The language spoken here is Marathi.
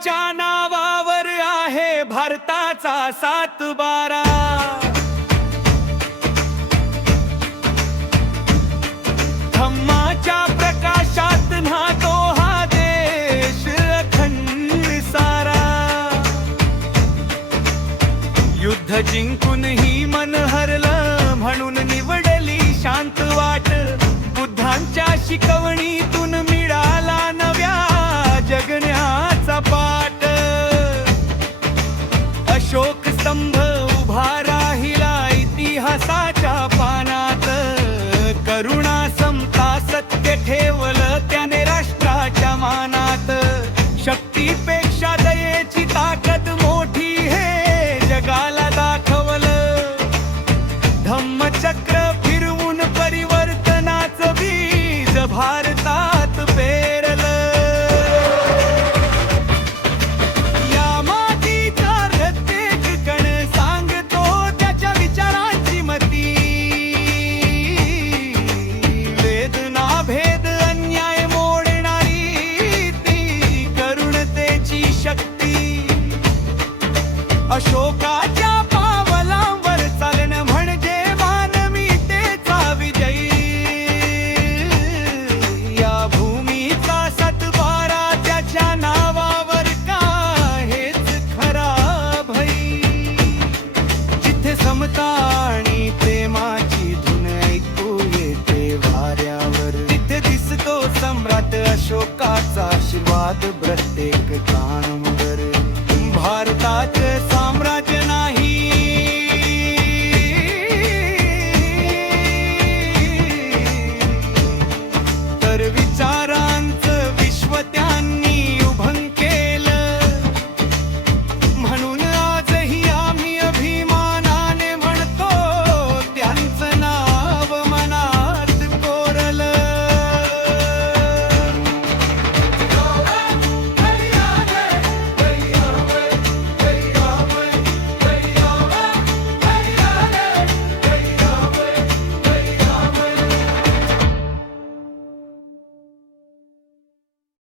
अशोकाच्या नावावर आहे भारताचा सातबारा। धम्माच्या प्रकाशात न्हातो हा देश अखंड सारा। युद्ध जिंकूनही मन हरलं म्हणून निवडली शांत वाट। बुद्धांच्या शिकवणीतून मिळाला नव्या जगण्याचा पाठ। अशोक स्तंभ उभा राहिला इतिहासाच्या पानात। करुणा समता सत्य ठेवलं त्याने राष्ट्राच्या मानात। शक्तीपेक्षा दयेची ताकद मोठी हे जगाला दाखवलं। धम्मचक्र फिरवून परिवर्तनाचं बीज भारतात पेरलं। या मातीचा प्रत्येक कण सांगतो त्याच्या विचारांची मती। वेदना भेद अन्याय मोडणारी ती करुणतेची शक्ती। अशोकाच्या पावलांवर चालणं म्हणजे मानवीयतेचा विजय। या भूमीचा सातबारा त्याच्या नावावर का हेच खरा भई। जिथे समता आणि प्रेमाची धून ऐकू येते वाऱ्यावर। तिथे दिसतो सम्राट अशोकाचा आशीर्वाद प्रत्येक कान